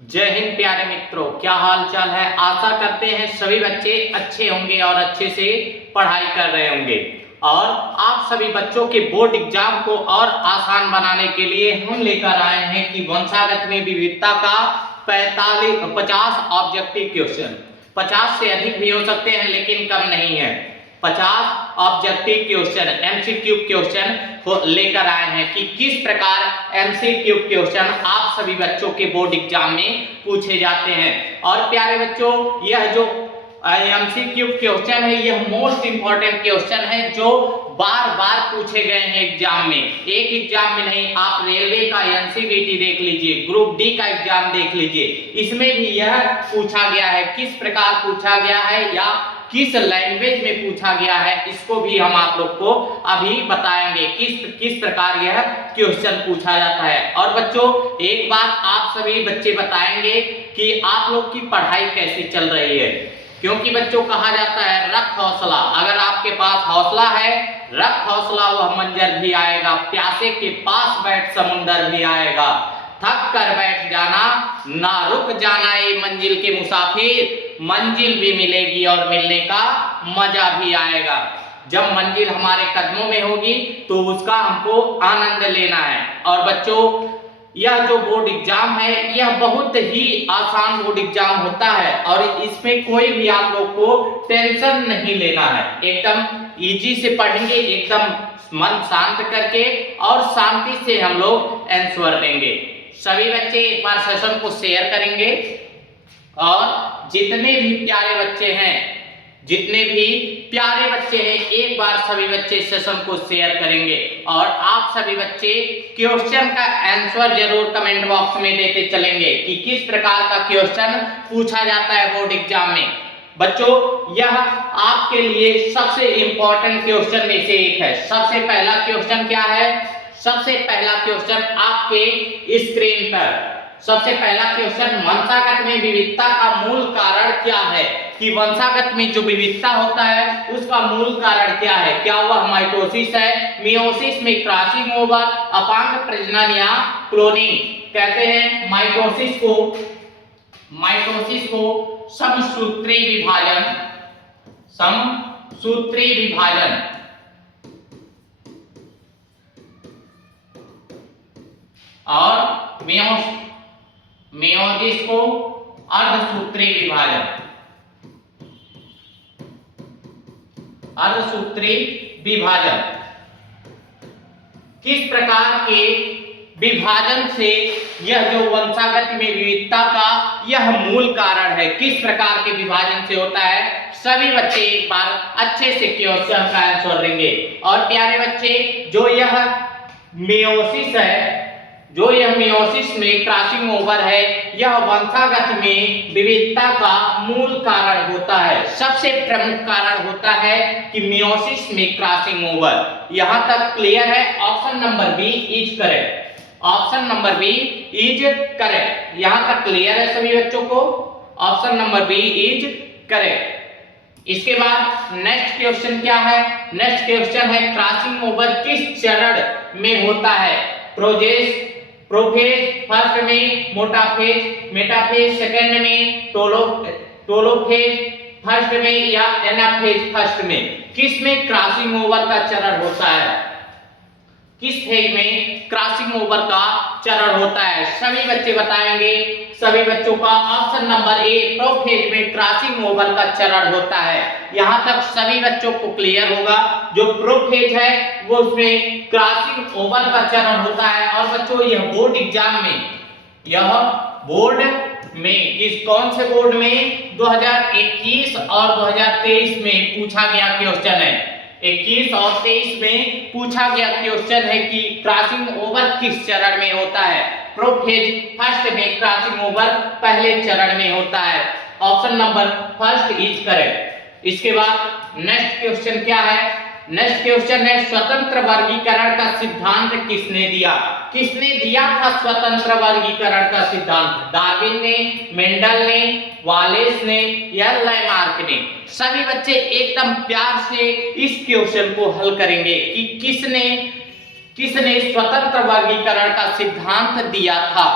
जय हिंद प्यारे मित्रों, क्या हाल चाल है। आशा करते हैं सभी बच्चे अच्छे होंगे और अच्छे से पढ़ाई कर रहे होंगे। और आप सभी बच्चों के बोर्ड एग्जाम को और आसान बनाने के लिए हम लेकर आए हैं कि वंशागत में विविधता का 50 ऑब्जेक्टिव क्वेश्चन। 50 से अधिक भी हो सकते हैं लेकिन कम नहीं है। 50 ऑब्जेक्टिव क्वेश्चन एमसीक्यू क्वेश्चन लेकर आए हैं कि किस प्रकार एमसीक्यू क्वेश्चन आप सभी बच्चों के बोर्ड एग्जाम में पूछे जाते हैं। और प्यारे बच्चों, यह जो एमसीक्यू क्वेश्चन है यह मोस्ट इंपॉर्टेंट क्वेश्चन है जो बार बार पूछे गए हैं एग्जाम में। एक एग्जाम में नहीं, आप रेलवे का एनसीवीटी देख लीजिए, ग्रुप डी का एग्जाम देख लीजिए, इसमें भी यह पूछा गया है। किस प्रकार पूछा गया है या किस लैंग्वेज में पूछा गया है, इसको भी हम आप लोग को अभी बताएंगे किस प्रकार यह क्वेश्चन पूछा जाता है। और बच्चों, एक बात आप सभी बच्चे बताएंगे कि आप लोग की पढ़ाई कैसी चल रही है, क्योंकि बच्चों कहा जाता है रख हौसला। अगर आपके पास हौसला है, रख हौसला, वह मंजर भी आएगा, प्यासे के पास बैठ समुंदर भी आएगा, थक कर बैठ जाना, ना रुक जाना ये मंजिल के मुसाफिर, मंजिल भी मिलेगी और मिलने का मजा भी आएगा। जब मंजिल हमारे कदमों में होगी तो उसका हमको आनंद लेना है। और बच्चों, यह जो बोर्ड एग्जाम है यह बहुत ही आसान बोर्ड एग्जाम होता है और इसमें कोई भी आप लोग को टेंशन नहीं लेना है। एकदम इजी से पढ़ेंगे, एकदम मन शांत करके और शांति से हम लोग आंसर देंगे। सभी बच्चे एक बार सेशन को शेयर करेंगे और जितने भी प्यारे बच्चे हैं एक बार सभी बच्चे सेशन को शेयर करेंगे। और आप सभी बच्चे क्वेश्चन का आंसर जरूर कमेंट बॉक्स में देते चलेंगे कि किस प्रकार का क्वेश्चन पूछा जाता है बोर्ड एग्जाम में। बच्चों, यह आपके लिए सबसे इंपॉर्टेंट क्वेश्चन में से एक है। सबसे पहला क्वेश्चन क्या है? सबसे पहला क्वेश्चन आपके स्क्रीन पर, सबसे पहला क्वेश्चन, वंशागत में विविधता का मूल कारण क्या है? कि वंशागत में जो विविधता होता है उसका मूल कारण क्या है? क्या वह माइटोसिस है, मियोसिस में क्रॉसिंग ओवर, अपांग प्रजनन या क्लोनिंग? कहते हैं माइटोसिस को समसूत्री विभाजन और मेयोसिस को अर्धसूत्री विभाजन। किस प्रकार के विभाजन से यह जो वंशागत में विविधता का यह मूल कारण है, किस प्रकार के विभाजन से होता है? सभी बच्चे एक बार अच्छे से क्वेश्चन का आंसर देंगे। और प्यारे बच्चे, जो यह मियोसिस में क्रॉसिंग ओवर है, यह वंशागत में विविधता का मूल कारण होता है। सबसे प्रमुख कारण होता है कि मियोसिस में क्रॉसिंग ओवर। यहां तक क्लियर है? Option number B is correct. Option number B is correct. यहां तक क्लियर है सभी बच्चों को? Option number B is correct. इसके बाद नेक्स्ट क्वेश्चन क्या है? नेक्स्ट क्वेश्चन है क्रॉसिंग ओवर किस चरण में होता है? प्रोफेज फर्स्ट में, मेटाफेज सेकंड में, टोलोफेज फर्स्ट में या एनाफेज फर्स्ट में? किस में क्रॉसिंग ओवर का चरण होता है? किस फेज में क्रॉसिंग ओवर का चरण होता है? सभी बच्चे बताएंगे। सभी बच्चों का ऑप्शन नंबर ए, प्रोफेज में क्रॉसिंग ओवर का चरण होता है। यहां तक सभी बच्चों को क्लियर होगा। जो प्रोफेज है वो उसमें क्रॉसिंग ओवर का चरण होता है। और बच्चों, यह बोर्ड एग्जाम में कौन से बोर्ड में? 2021 और 2023 में पूछा गया क्वेश्चन है। 21 और 23 में पूछा गया क्वेश्चन है कि क्रॉसिंग ओवर किस चरण में होता है? प्रोफेज फर्स्ट में क्रॉसिंग ओवर पहले चरण में होता है। Option number first is correct. इसके बाद नेक्स्ट क्वेश्चन क्या है? नेक्स्ट क्वेश्चन है स्वतंत्र वर्गीकरण का सिद्धांत किसने दिया? किसने दिया था स्वतंत्र वर्गीकरण का सिद्धांत? डार्विन ने, मेंडल ने, वालेस ने या लैमार्क ने? सभी बच्चे एकदम प्यार से इस क्वेश्चन को हल करेंगे कि किसने स्वतंत्र वर्गीकरण का सिद्धांत दिया था।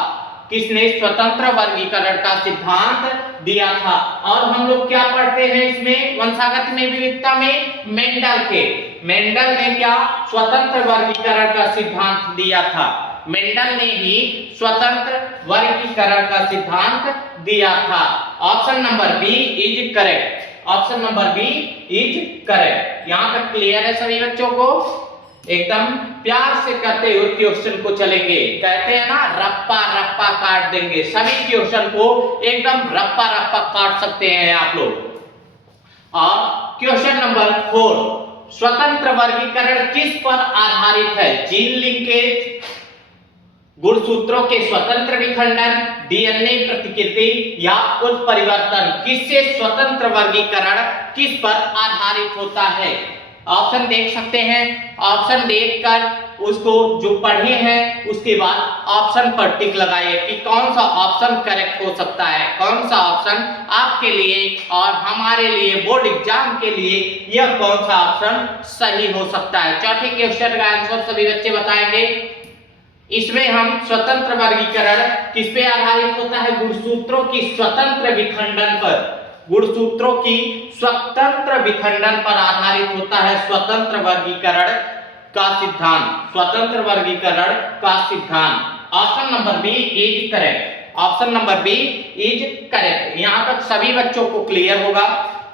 किसने स्वतंत्र वर्गीकरण का सिद्धांत दिया था। और हम लोग क्या पढ़ते हैं इसमें वंशागत में विविधता में मेंडल ने क्या स्वतंत्र वर्गीकरण का सिद्धांत दिया था। मेंडल ने ही स्वतंत्र वर्गीकरण का सिद्धांत दिया था। Option number B is correct. Option number B is correct. यहां तक क्लियर है सभी बच्चों को? एकदम प्यार से करते हुए क्वेश्चन को चलेंगे। कहते हैं ना रप्पा रप्पा काट देंगे, सभी क्वेश्चन को एकदम रप्पा रप्पा काट सकते हैं आप लोग। और क्वेश्चन नंबर 4, स्वतंत्र वर्गीकरण किस पर आधारित है? जीन लिंकेज, गुणसूत्रों के स्वतंत्र विखंडन, डीएनए प्रतिकृति या उत्परिवर्तन। किससे स्वतंत्र वर्गीकरण किस पर आधारित होता है? ऑप्शन देख सकते हैं। ऑप्शन देखकर उसको जो पढ़े हैं उसके बाद ऑप्शन पर टिक लगाइए कि कौन सा ऑप्शन करेक्ट हो सकता है, कौन सा ऑप्शन आपके लिए और हमारे लिए बोर्ड एग्जाम के लिए यह कौन सा ऑप्शन सही हो सकता है। चौथे क्वेश्चन का आंसर सभी बच्चे बताएंगे। इसमें हम स्वतंत्र वर्गीकरण किस पे आधारित होता है? गुणसूत्रों की स्वतंत्र विखंडन पर, गुणसूत्रों की स्वतंत्र विखंडन पर आधारित होता है स्वतंत्र वर्गीकरण का सिद्धांत, स्वतंत्र वर्गीकरण का सिद्धांत। Option number B is correct. Option number B is correct. यहां तक सभी बच्चों को क्लियर होगा,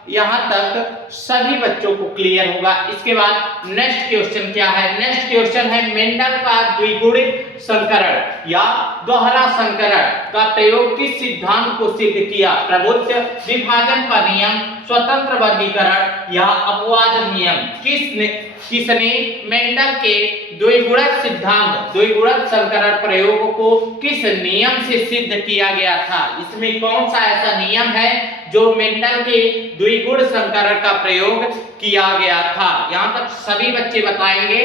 यहां तक सभी बच्चों को क्लियर होगा। इसके बाद नेक्स्ट क्वेश्चन क्या है? नेक्स्ट क्वेश्चन है मेंडल का द्विगुणित संकरण या दोहरा संकरण का प्रयोग किस सिद्धांत को सिद्ध किया? प्रभुत्व, विभाजन का नियम, स्वतंत्र वर्गीकरण या अपवाद नियम। किसने मेंडल के द्विगुणित सिद्धांत, द्विगुणित संकरण प्रयोग को किस नियम से सिद्ध किया गया था? इसमें कौन सा ऐसा नियम है जो मेंडल के द्विगुण संकरण का प्रयोग किया गया था? यहां तक सभी बच्चे बताएंगे।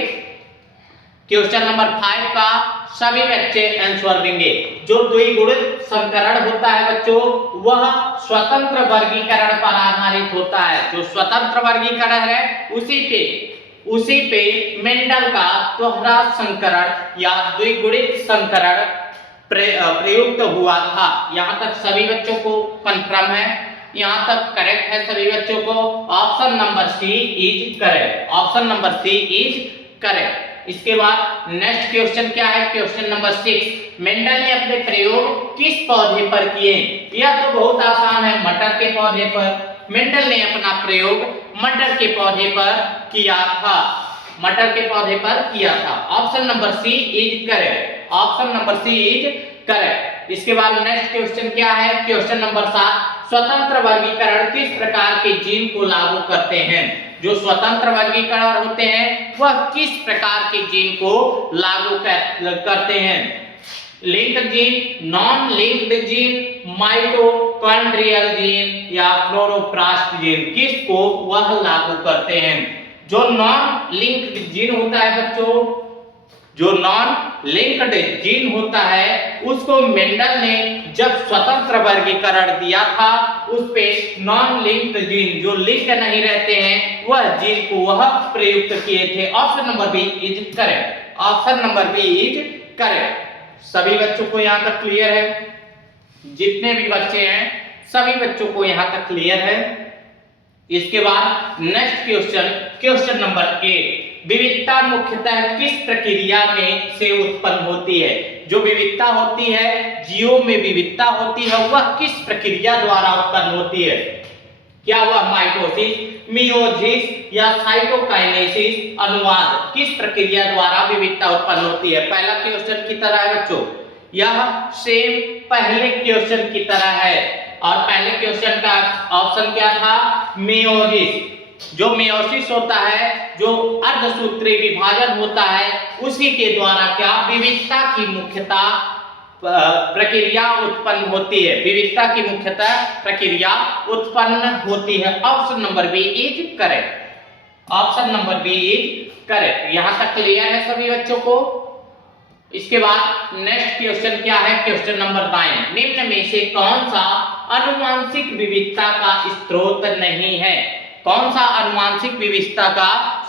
क्वेश्चन नंबर 5 का सभी बच्चे आंसर देंगे। जो द्विगुणित संकरण होता है बच्चों, वह स्वतंत्र वर्गीकरण पर आधारित होता है। जो स्वतंत्र वर्गीकरण है उसी पे मेंडल का दोहरा संकरण या द्विगुणित संकरण प्रयुक्त हुआ था। यहां तक सभी बच्चों को कंफर्म है? यहां तक करेक्ट है सभी बच्चों को? Option number C is correct. Option number C is correct. इसके बाद नेक्स्ट क्वेश्चन क्या है? क्वेश्चन नंबर 6, मेंडल ने अपने प्रयोग किस पौधे पर किए? यह तो बहुत आसान है, मटर के पौधे पर। मेंडल ने अपना प्रयोग मटर के पौधे पर किया था, मटर के पौधे पर किया था। Option number C is correct. Option number C is correct. इसके बाद नेक्स्ट क्वेश्चन क्या है? क्वेश्चन नंबर 7, स्वतंत्र वर्गीकरण किस प्रकार के जीन को लागू करते हैं? जो स्वतंत्र वर्गीकरण होते हैं वह किस प्रकार के जीन को लागू करते हैं? Linked gene, non linked gene, mitochondrial gene या क्लोरोप्लास्ट जीन, किसको वह लागू करते हैं? जो नॉन लिंक्ड जीन होता है बच्चों, जो नॉन लिंक्ड जीन होता है उसको मेंडल ने जब स्वतंत्र वर्गीकरण दिया था उस पे नॉन लिंक्ड जीन जो लिंक नहीं रहते हैं वह जीन को वह प्रयुक्त किए थे। Option number B is correct. Option number B is correct. सभी बच्चों को यहाँ तक क्लियर है? जितने भी बच्चे हैं सभी बच्चों को यहाँ तक क्लियर है? इसके बाद नेक्स्ट क्वेश्चन, क्वेश्चन नंबर 8, विविधता मुख्यतः किस प्रक्रिया में से उत्पन्न होती है? जो विविधता होती है, जीवों में विविधता होती है, वह किस प्रक्रिया द्वारा उत्पन्न होती है? क्या वह माइटोसिस, मियोसिस या साइटोकाइनेसिस, अनुवाद, किस प्रक्रिया द्वारा विविधता उत्पन्न होती है? पहला क्वेश्चन की तरह है बच्चों, यह सेम पहले क्वेश्चन की तरह है। और पहले क्वेश्चन का ऑप्शन क्या था? मियोसिस। जो मियोसिस होता है, जो अर्धसूत्री विभाजन होता है, उसी के द्वारा क्या विविधता की मुख्यता प्रक्रिया उत्पन्न होती है, विविधता की मुख्यतः प्रक्रिया उत्पन्न होती है। Option number B is correct. Option number B is correct. यहां तक क्लियर है सभी बच्चों को? इसके बाद नेक्स्ट क्वेश्चन क्या है? क्वेश्चन नंबर 9, निम्न में से कौन सा आनुवांशिक विविधता का स्रोत नहीं है? कौन सा आनुवांशिक विविधता का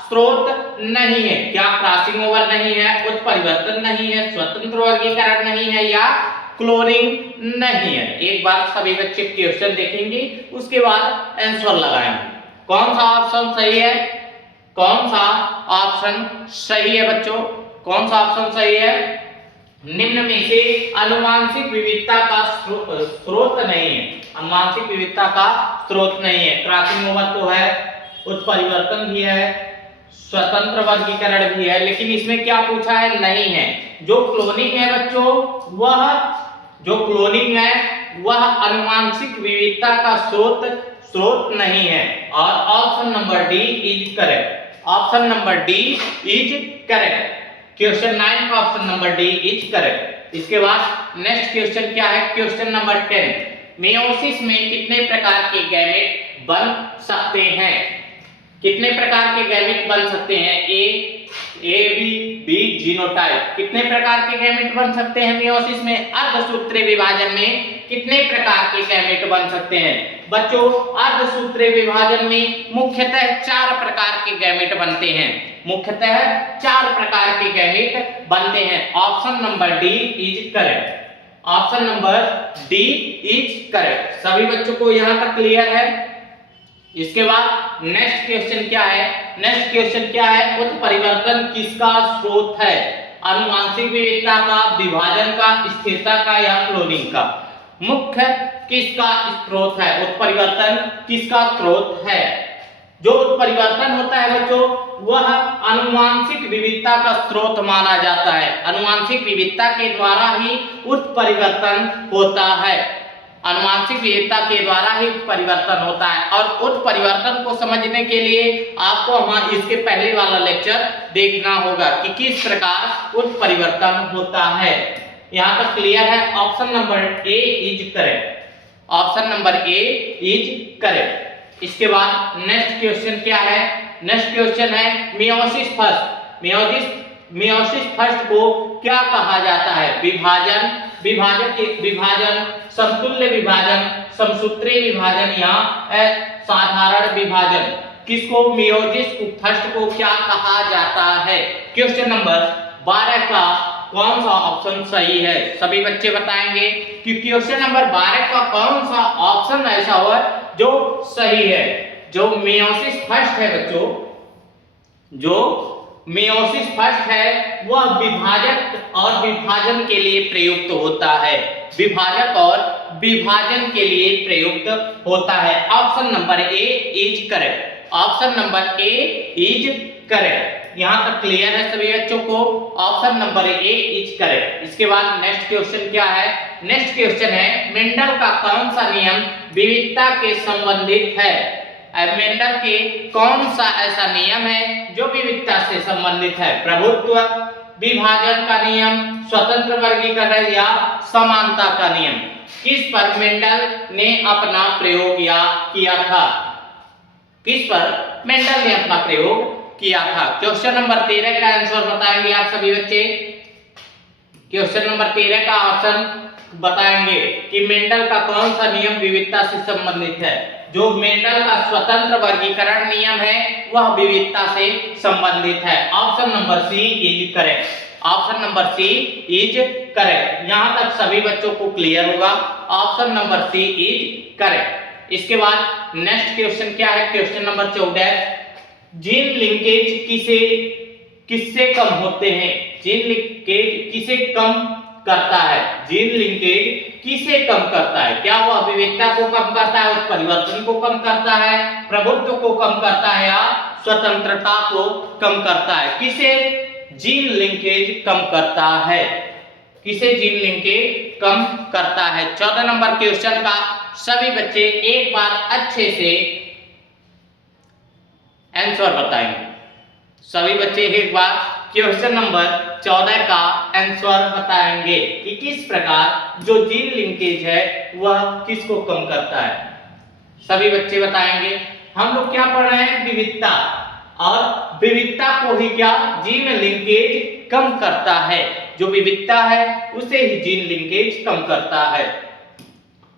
स्रोत नहीं है? क्या क्रॉसिंग ओवर नहीं है, उत्परिवर्तन नहीं है, स्वतंत्र वर्गीकरण नहीं है या क्लोरीन नहीं है। एक बार सभी बच्चे क्वेश्चन देखेंगे, उसके बाद आंसर लगाएंगे। कौन सा ऑप्शन सही है? कौन सा ऑप्शन सही है बच्चों? कौन सा ऑप्शन सही है? निम्न में से आनुवांशिक विविधता का स्रोत नहीं है। आनुवांशिक विविधता का स्रोत नहीं है। क्रॉसिंग ओवर तो है, उत्परिवर्तन भी है, स्वतंत्र वर्गीकरण भी है, लेकिन इसमें क्या पूछा है? नहीं है। जो क्लोनिंग है बच्चों, वह आनुवांशिक विविधता का स्रोत नहीं है। और option number D is correct. Option number D is correct. Question 9 का option number D is correct. इसके बाद नेक्स्ट क्वेश्चन क्या है? Question number 10। मेयोसिस में कितने प्रकार के गैमेट बन सकते हैं? कितने प्रकार के गैमेट बन सकते हैं? A B genotype. कितने प्रकार के गैमेट बन सकते हैं मेयोसिस में? अर्धसूत्रीय विभाजन में कितने प्रकार के गैमेट बन सकते हैं? बच्चों, अर्धसूत्रीय विभाजन में मुख्यतः 4 प्रकार के गैमेट बनते हैं। मुख्यतः 4 प्रकार के गैमेट बनते हैं। Option number D is correct. Option number D is correct. सभी बच्चों को यहां तक क्लियर है? इसके बाद नेक्स्ट क्वेश्चन क्या है? नेक्स्ट क्वेश्चन क्या है? उत्परिवर्तन किसका स्रोत है? आनुवांशिक विविधता का, विभाजन का, स्थिरता का या क्लोनिंग का? मुख्य किसका स्रोत है? उत्परिवर्तन किसका स्रोत है? जो उत्परिवर्तन होता है बच्चों, वह आनुवांशिक विविधता का स्रोत माना जाता है। आनुवांशिक विविधता के द्वारा ही उत्परिवर्तन होता है। आनुवांशिक विविधता के द्वारा ही उत्परिवर्तन होता है। और उत्परिवर्तन को समझने के लिए आपको हम इसके पहले वाला लेक्चर देखना होगा कि किस प्रकार उत्परिवर्तन होता है। यहाँ तक क्लियर है? Option number A is correct. Option number A is correct. इसके बाद नेक्स्ट क्वेश्चन क्या है? नेक्स्ट क्वेश्चन है मेयोसिस फर्स्ट। मेयोसिस फर्स्ट को क्या कहा जाता है? विभाजन, समतुल्य विभाजन, समसूत्रीय विभाजन या साधारण विभाजन? किसको मेयोसिस फर्स्ट को क्या कहा जाता है? क्वेश्चन नंबर 12 का कौन सा ऑप्शन सही है? सभी बच्चे बताएंगे कि क्वेश्चन नंबर 12 का कौन सा ऑप्शन ऐसा हुआ जो सही है। जो मेयोसिस फर्स्ट है बच्चों, जो मेयोसिस फर्स्ट है वह विभाजक और विभाजन के लिए प्रयुक्त होता है। विभाजक और विभाजन के लिए प्रयुक्त होता है। Option number A is correct. Option number A is correct. यहां तक क्लियर है सभी बच्चों को? Option number A is correct. इसके बाद नेक्स्ट क्वेश्चन क्या है? नेक्स्ट क्वेश्चन है मेंडल का कौन सा नियम विविधता के संबंधित है? मेंडल के कौन सा ऐसा नियम है जो विविधता से संबंधित है? प्रभुत्व, विभाजन का नियम, स्वतंत्र वर्गीकरण या समानता का नियम? किस पर मेंडल ने अपना प्रयोग किया था? किस पर मेंडल ने अपना प्रयोग किया था? क्वेश्चन नंबर 13 का आंसर बताएंगे आप सभी बच्चे। क्वेश्चन नंबर 13 का ऑप्शन बताएंगे कि मेंडल का कौन सा नियम विविधता से संबंधित है? जो मेंडल का स्वतंत्र वर्गीकरण नियम है वह विविधता से संबंधित है। Option number C is correct. Option number C is correct. यहां तक सभी बच्चों को क्लियर होगा? Option number C is correct. इसके बाद नेक्स्ट क्वेश्चन क्या है? Question number 14। जीन लिंकेज किससे कम होते हैं? जीन लिंकेज किसे कम करता है? जीन लिंकेज किसे कम करता है? क्या वह विविधता को कम करता है, उत्परिवर्तन को कम करता है, प्रभुत्व को कम करता है या स्वतंत्रता को कम करता है? किसे जीन लिंकेज कम करता है? किसे जीन लिंकेज कम करता है? 14 नंबर क्वेश्चन का सभी बच्चे एक बार अच्छे से आंसर बताएंगे। सभी बच्चे एक बार क्वेश्चन नंबर 14 का आंसर बताएंगे कि किस प्रकार जो जीन लिंकेज है वह किसको कम करता है। सभी बच्चे बताएंगे। हम लोग क्या पढ़ रहे हैं? विविधता। और विविधता को ही क्या जीन लिंकेज कम करता है? जो विविधता है उसे ही जीन लिंकेज कम करता है।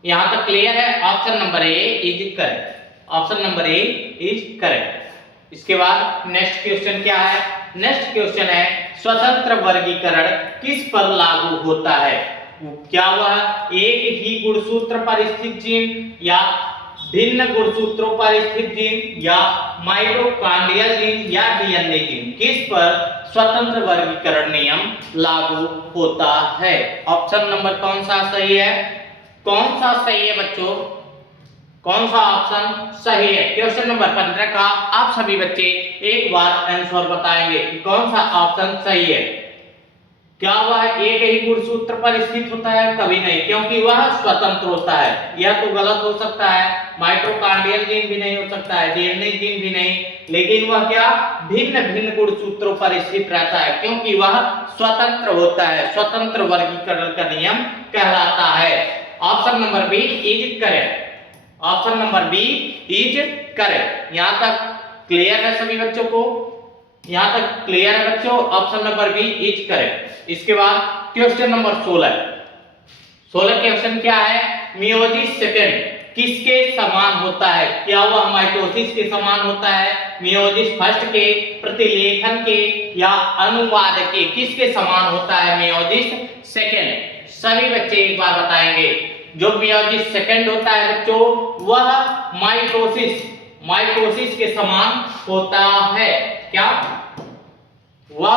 यहां तक क्लियर है? Option number A is correct. Option number A is correct. इसके बाद नेक्स्ट क्वेश्चन क्या है? नेक्स्ट क्वेश्चन है स्वतंत्र वर्गीकरण किस पर लागू होता है? क्या वह एक ही गुणसूत्र पर स्थित जीन या भिन्न गुणसूत्रों पर स्थित जीन या माइटोकॉन्ड्रियल जीन या डीएनए जीन, किस पर स्वतंत्र वर्गीकरण नियम लागू होता है? ऑप्शन नंबर कौन सा सही है? कौन सा सही है बच्चों? कौन सा ऑप्शन सही है? क्वेश्चन नंबर 15 का आप सभी बच्चे एक बार आंसर बताएंगे कि कौन सा ऑप्शन सही है। क्या वह एक ही गुणसूत्र पर स्थित होता है? कभी नहीं, क्योंकि वह स्वतंत्र होता है। यह तो गलत हो सकता है, माइटोकॉन्ड्रियल जीन भी नहीं हो सकता है, डीएनए जीन भी नहीं, लेकिन वह क्या भिन्न भिन्न गुणसूत्रों पर स्थित रहता है, क्योंकि वह स्वतंत्र होता है। स्वतंत्र वर्गीकरण का नियम कहलाता है। Option number B is correct. Option number B is correct. यहां तक क्लियर है सभी बच्चों को? यहां तक क्लियर है बच्चों? Option number B is correct. इसके बाद क्वेश्चन नंबर 16 क्वेश्चन क्या है? मियोसिस सेकंड किसके समान होता है? क्या वह माइटोसिस के समान होता है, मियोसिस फर्स्ट के, प्रतिलेखन के या अनुवाद के? किसके समान होता है मियोसिस सेकंड? सभी बच्चे एक बार बताएंगे। जो मियोसिस सेकंड होता है बच्चों, वह माइटोसिस के समान होता है। क्या वह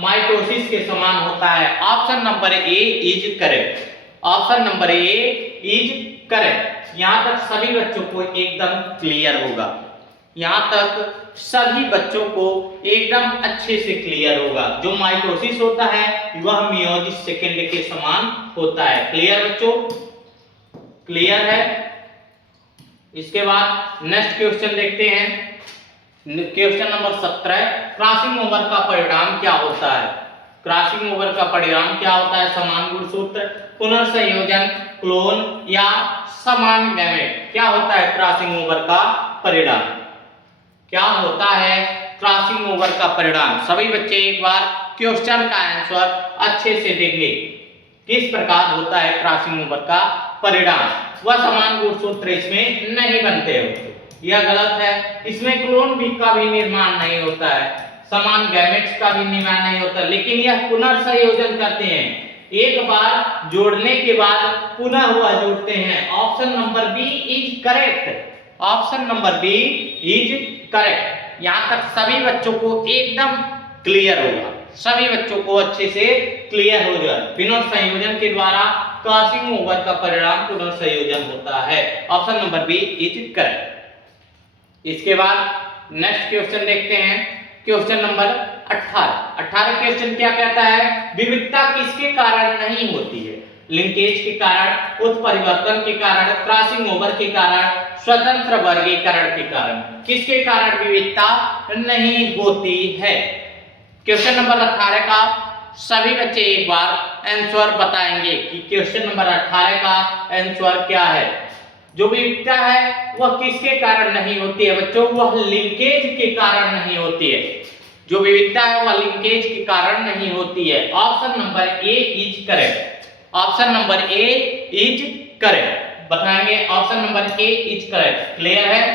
माइटोसिस के समान होता है? Option number A is correct. Option number A is correct. यहां तक सभी बच्चों को एकदम क्लियर होगा। यहां तक सभी बच्चों को एकदम अच्छे से क्लियर होगा। जो माइटोसिस होता है वह मियोसिस सेकंड के समान होता है। क्लियर बच्चों? क्लियर है? इसके बाद नेक्स्ट क्वेश्चन देखते हैं। क्वेश्चन नंबर 17 क्रॉसिंग ओवर का परिणाम क्या होता है? क्रॉसिंग ओवर का परिणाम क्या होता है? समान गुणसूत्र, पुनर्संयोजन, क्लोन या समान गैमेट? क्या होता है क्रॉसिंग ओवर का परिणाम? क्या होता है क्रॉसिंग ओवर का परिणाम? सभी बच्चे एक बार क्वेश्चन का आंसर अच्छे से देखेंगे। किस प्रकार होता है क्रॉसिंग ओवर का परिणाम? वह समान गुणसूत्र इसमें नहीं बनते होते, यह गलत है। इसमें क्लोन भी का भी निर्माण नहीं होता है, समान गैमेट्स का भी निर्माण नहीं होता, लेकिन यह पुनर्संयोजन करते हैं। एक बार जोड़ने के बाद पुनः हुआ जोड़ते हैं। Option number B is correct. Option number B is correct. यहां तक सभी बच्चों को एकदम क्लियर होगा, सभी बच्चों को अच्छे से क्लियर हो जाए। पुनर्संयोजन के द्वारा क्रॉसिंग ओवर का परिणाम पुनर्संयोजन होता है। Option number B is correct. इसके बाद नेक्स्ट क्वेश्चन देखते हैं। क्वेश्चन नंबर 18 क्वेश्चन क्या कहता है? विविधता किसके कारण नहीं होती है? लिंकेज के कारण, उत्परिवर्तन के कारण, क्रॉसिंग ओवर के कारण, स्वतंत्र वर्गीकरण के कारण? किसके कारण विविधता नहीं होती है? क्वेश्चन नंबर 18 का सभी बच्चे एक बार आंसर बताएंगे कि क्वेश्चन नंबर 18 का आंसर क्या है। जो विविधता है वह किसके कारण नहीं होती है बच्चों? वह लिंकेज के कारण नहीं होती है। जो विविधता है वह लिंकेज के कारण नहीं होती है। Option number A is correct. Option number A is correct बताएंगे। Option number A is correct. Clear है?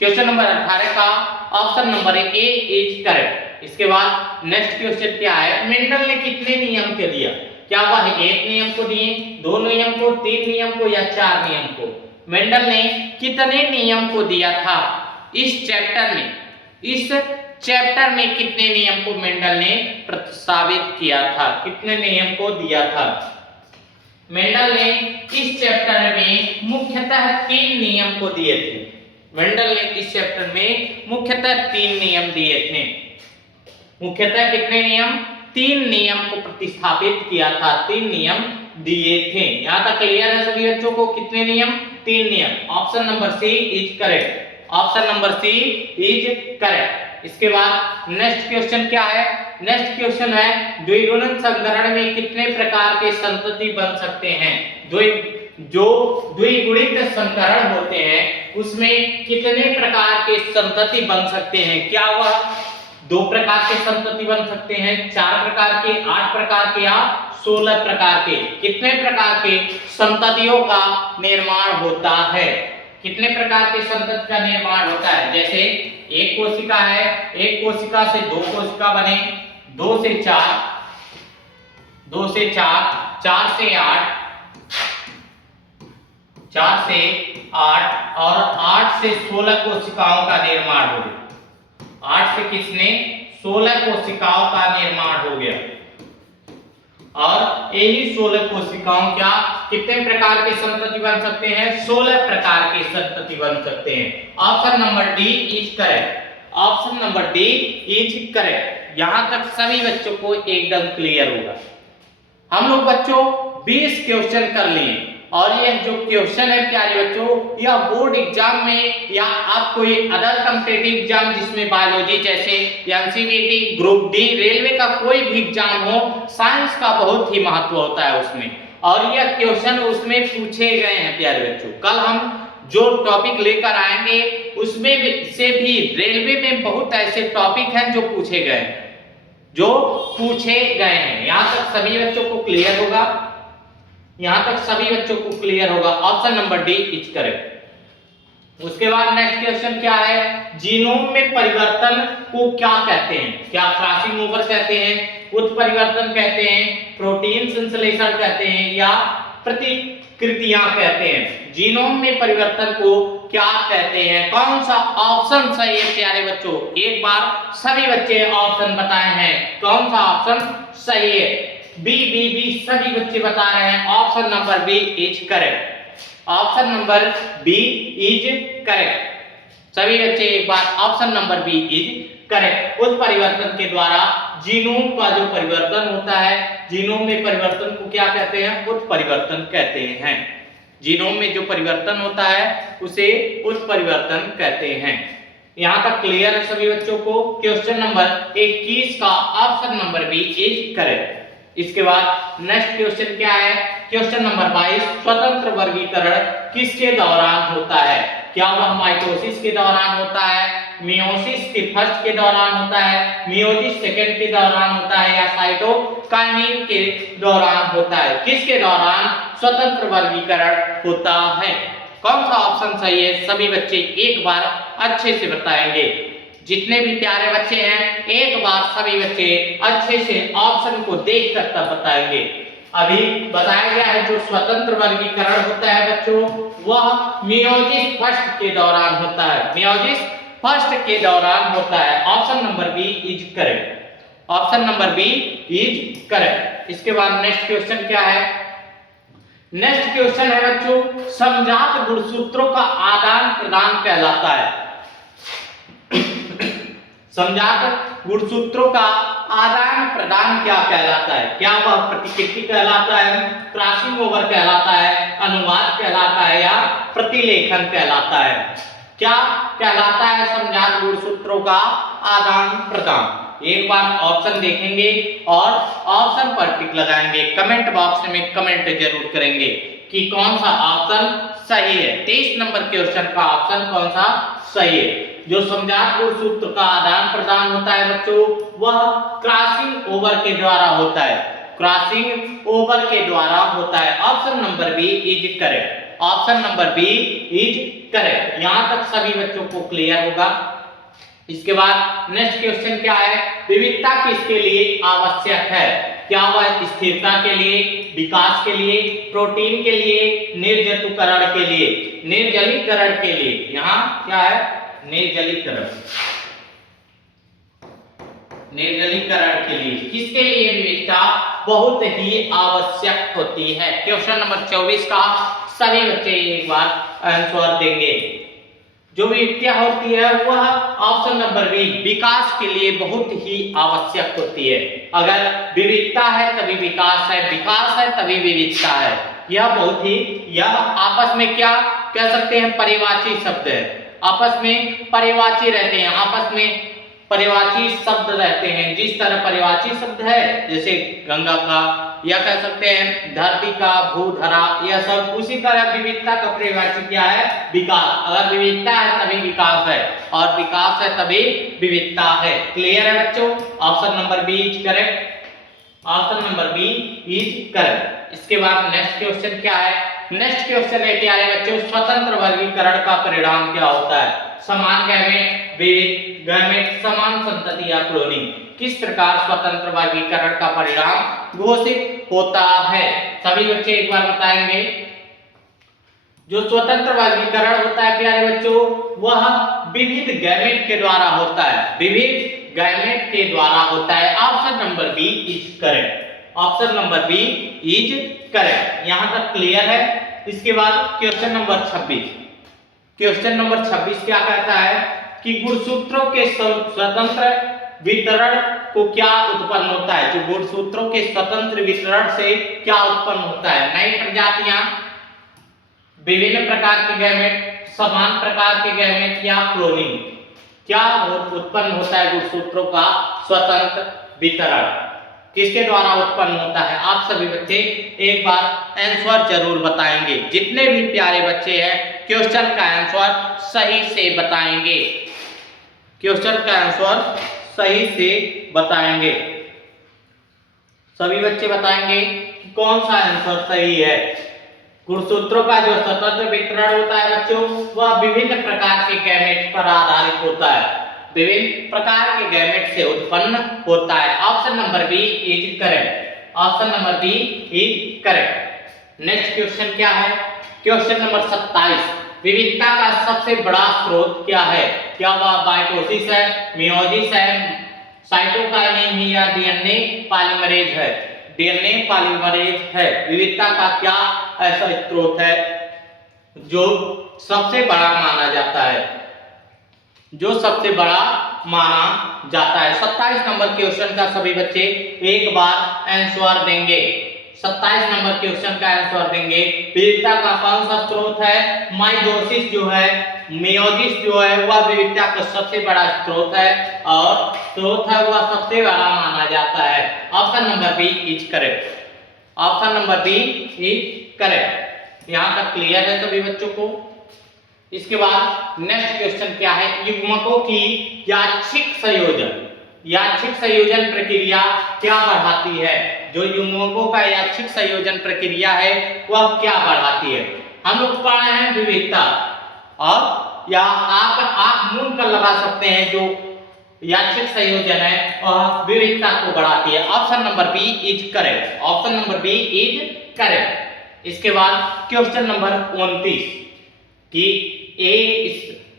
क्वेश्चन नंबर 18 का option number A is correct. इसके बाद नेक्स्ट क्वेश्चन क्या है? मेंडल ने कितने नियम के दिया? क्या वह एक नियम को दिए, दो नियम को, तीन नियम को या चार नियम को? मेंडल ने कितने नियम को दिया था इस चैप्टर में? इस चैप्टर में कितने नियम को मेंडल ने प्रस्तावित किया था? कितने नियम को दिया था? मेंडल ने इस चैप्टर में मुख्यतः 3 नियम को दिए थे। मेंडल ने इस चैप्टर में मुख्यतः 3 नियम दिए थे। मुख्यतः कितने नियम? 3 नियम को प्रतिस्थापित किया था, 3 नियम दिए थे। यहां तक क्लियर है सभी बच्चों को? कितने नियम? 3 नियम। Option number C is correct. Option number C is correct. इसके बाद नेक्स्ट क्वेश्चन क्या है? नेक्स्ट क्वेश्चन है द्विगुणन संकरण में कितने प्रकार के संतति बन सकते हैं? जो द्विगुणित संकरण होते हैं उसमें कितने प्रकार के संतति बन सकते हैं? क्या वह 2 प्रकार के संतति बन सकते हैं, 4 प्रकार के, 8 प्रकार के या 16 प्रकार के? कितने प्रकार के संततियों का निर्माण होता है? कितने प्रकार के संतति का निर्माण होता है? जैसे एक कोशिका है, एक कोशिका से 2 कोशिका बने, 2 से 4, 4 से 8, 4 से 8 और 8 से 16 कोशिकाओं का निर्माण हो गया। 8 से किसने 16 कोशिकाओं का निर्माण हो गया। और यही 16 कोशिकाओं क्या कितने प्रकार के संतति बन सकते हैं? 16 प्रकार के संतति बन सकते हैं। Option number D is correct. Option number D is correct. यहां तक सभी बच्चों को एकदम क्लियर होगा। हम लोग बच्चों 20 क्वेश्चन कर लिए और यह जो क्वेश्चन है प्यारे बच्चों, यह बोर्ड एग्जाम में या आप कोई अदर कॉम्पिटिटिव एग्जाम जिसमें बायोलॉजी जैसे एनसीईआरटी, ग्रुप डी, रेलवे का कोई भी एग्जाम हो, साइंस का बहुत ही महत्व होता है उसमें, और यह क्वेश्चन उसमें पूछे गए हैं प्यारे बच्चों। कल हम जो टॉपिक लेकर आएंगे उसमें से भी रेलवे में बहुत ऐसे टॉपिक हैं जो पूछे गए हैं, यहां तक सभी बच्चों को क्लियर होगा। यहां तक सभी बच्चों को क्लियर होगा। Option number D is correct. उसके बाद नेक्स्ट क्वेश्चन क्या है? जीनोम में परिवर्तन को क्या कहते हैं? क्या क्रॉसिंग ओवर कहते हैं, उत्परिवर्तन कहते हैं, प्रोटीन संश्लेषण कहते हैं या प्रतिकृतियां कहते हैं? जीनोम में परिवर्तन को क्या कहते हैं? कौन सा ऑप्शन सही है प्यारे बच्चों? एक बार सभी बच्चे ऑप्शन बताए हैं, कौन सा ऑप्शन सही है? बी बी बी सभी बच्चे बता रहे हैं। Option number B is correct. Option number B is correct. सभी बच्चे एक बार option number B is correct. उस परिवर्तन के द्वारा जीनोम का जो परिवर्तन होता है, जीनोम में परिवर्तन को क्या कहते हैं? उत्परिवर्तन कहते हैं। जीनोम में जो परिवर्तन होता है उसे उत्परिवर्तन कहते हैं। यहां तक क्लियर है सभी बच्चों को? क्वेश्चन नंबर 21 का option number B is correct. इसके बाद नेक्स्ट क्वेश्चन क्या है? क्वेश्चन नंबर 22, स्वतंत्र वर्गीकरण किसके दौरान होता है? क्या वह माइटोसिस के दौरान होता है, मियोसिस के फर्स्ट के दौरान होता है, मियोसिस सेकंड के दौरान होता है या साइटोकाइनेसिस के दौरान होता है? किसके दौरान स्वतंत्र वर्गीकरण होता है? कौन सा ऑप्शन सही है? सभी बच्चे एक बार अच्छे से बताएंगे। जितने भी प्यारे बच्चे हैं एक बार सभी बच्चे अच्छे से ऑप्शन को देख कर तब बताएंगे। अभी बताया गया है जो स्वतंत्र वर्गीकरण होता है बच्चों, वह मियोसिस फर्स्ट के दौरान होता है। मियोसिस फर्स्ट के दौरान होता है। Option number B is correct. Option number B is correct. इसके बाद नेक्स्ट क्वेश्चन क्या है? नेक्स्ट क्वेश्चन है बच्चों, समजात गुणसूत्रों का आदान प्रदान कहलाता है। समजात गुणसूत्रों का आदान प्रदान क्या कहलाता है? क्या वह प्रतिकृति कहलाता है, क्रॉसिंग ओवर कहलाता है, अनुवाद कहलाता है या प्रतिलेखन कहलाता है? क्या कहलाता है समजात गुणसूत्रों का आदान प्रदान? एक बार ऑप्शन देखेंगे और ऑप्शन पर टिक लगाएंगे। कमेंट बॉक्स में कमेंट जरूर करेंगे कि कौन सा ऑप्शन सही है। 23 नंबर क्वेश्चन का ऑप्शन कौन सा सही है? जो समजात गुणसूत्र का आदान प्रदान होता है बच्चों, वह क्रॉसिंग ओवर के द्वारा होता है। क्रॉसिंग ओवर के द्वारा होता है। Option number B is correct. Option number B is correct. यहां तक सभी बच्चों को क्लियर होगा। इसके बाद नेक्स्ट क्वेश्चन क्या है? विविधता किसके लिए आवश्यक है? क्या वह स्थिरता के लिए, विकास के लिए, प्रोटीन के लिए, निर्जलीकरण के लिए? निर्जलीकरण के लिए। यहाँ क्या है? निर्जलीकरण। निर्जलीकरण के लिए। किसके लिए विविधता बहुत ही आवश्यक होती है? क्वेश्चन नंबर 24 का सभी बच्चे एक बार आंसर देंगे। जो विविधता होती है वह ऑप्शन नंबर बी विकास के लिए बहुत ही आवश्यक होती है। अगर विविधता है तभी विकास है, विकास है तभी विविधता है। यह आपस में क्या कह सकते हैं? पर्यायवाची शब्द है। आपस में पर्यायवाची रहते हैं, आपस में पर्यायवाची शब्द रहते हैं। जिस तरह पर्यायवाची शब्द है जैसे गंगा का, या कह सकते हैं धरती का, भूधरा, यह सब उसी तरह विविधता का पर्यायवाची क्या है? विकास। अगर विविधता है तभी विकास है और विकास है तभी विविधता है। क्लियर है बच्चों? Option number B is correct. Option number B is correct. इसके बाद नेक्स्ट क्वेश्चन क्या है? नेक्स्ट क्वेश्चन है प्यारे बच्चों, स्वतंत्र वर्गीकरण का परिणाम क्या होता है? समान गैमेट, विविध गैमेट, समान संतति या क्लोनिंग। किस प्रकार स्वतंत्र वर्गीकरण का परिणाम घोषित होता है। सभी बच्चे एक बार बताएंगे। जो स्वतंत्र वर्गीकरण होता है प्यारे बच्चों, वह विविध गैमेट के द्वारा होता है, विविध गैमेट के द्वारा होता है। Option number B is correct. Option number B is correct. यहां तक क्लियर है। इसके बाद क्वेश्चन नंबर 26। क्वेश्चन नंबर 26 क्या कहता है कि गुणसूत्रों के स्वतंत्र वितरण को क्या उत्पन्न होता है। जो गुणसूत्रों के स्वतंत्र वितरण से क्या उत्पन्न होता है। नई प्रजातियां, विभिन्न प्रकार के गैमेट, समान प्रकार के गैमेट या क्लोनिंग, क्या उत्पन्न होता है गुणसूत्रों का स्वतंत्र वितरण, किसके द्वारा उत्पन्न होता है। आप सभी बच्चे एक बार आंसर जरूर बताएंगे। जितने भी प्यारे बच्चे हैं क्वेश्चन का आंसर सही से बताएंगे, क्वेश्चन का आंसर सही से बताएंगे। सभी बच्चे बताएंगे कि कौन सा आंसर सही है। गुणसूत्रों का जो स्वतंत्र वितरण होता है बच्चों, वह विभिन्न प्रकार के गैमेट पर आधारित होता है, विभिन्न प्रकार के गैमेट से उत्पन्न होता है। Option number B is correct. Option number B is correct. Next question क्या है। Question number 27। विविधता का सबसे बड़ा स्रोत क्या है। क्या वह माइटोसिस है, मियोसिस है, साइटोकाइनेसिस है या डीएनए पॉलीमरेज है। डीएनए पॉलीमरेज है। विविधता का क्या ऐसा स्रोत है जो सबसे बड़ा माना जाता है, जो सबसे बड़ा माना जाता है। 27 नंबर क्वेश्चन का सभी बच्चे एक बार आंसर देंगे। 27 नंबर क्वेश्चन का आंसर देंगे। विविधता का कौन सा स्रोत है। माइटोसिस जो है, मियोसिस जो है, वह विविधता का सबसे बड़ा स्रोत है और स्रोत है वह सबसे बड़ा माना जाता है। Option number B is correct. Option number B is correct. यहां तक क्लियर है सभी बच्चों को। इसके बाद नेक्स्ट क्वेश्चन क्या है। युग्मकों की यादृच्छिक संयोजन, यादृच्छिक संयोजन प्रक्रिया क्या बढ़ाती है। जो युग्मकों का यादृच्छिक संयोजन प्रक्रिया है वह क्या बढ़ाती है। हम लोग पढ़ रहे हैं विविधता, और या आप आंख मूंद कर लगा सकते हैं जो यादृच्छिक संयोजन है वह विविधता को बढ़ाती है। Option number B is correct. Option number B is correct. इसके बाद क्वेश्चन नंबर 29 कि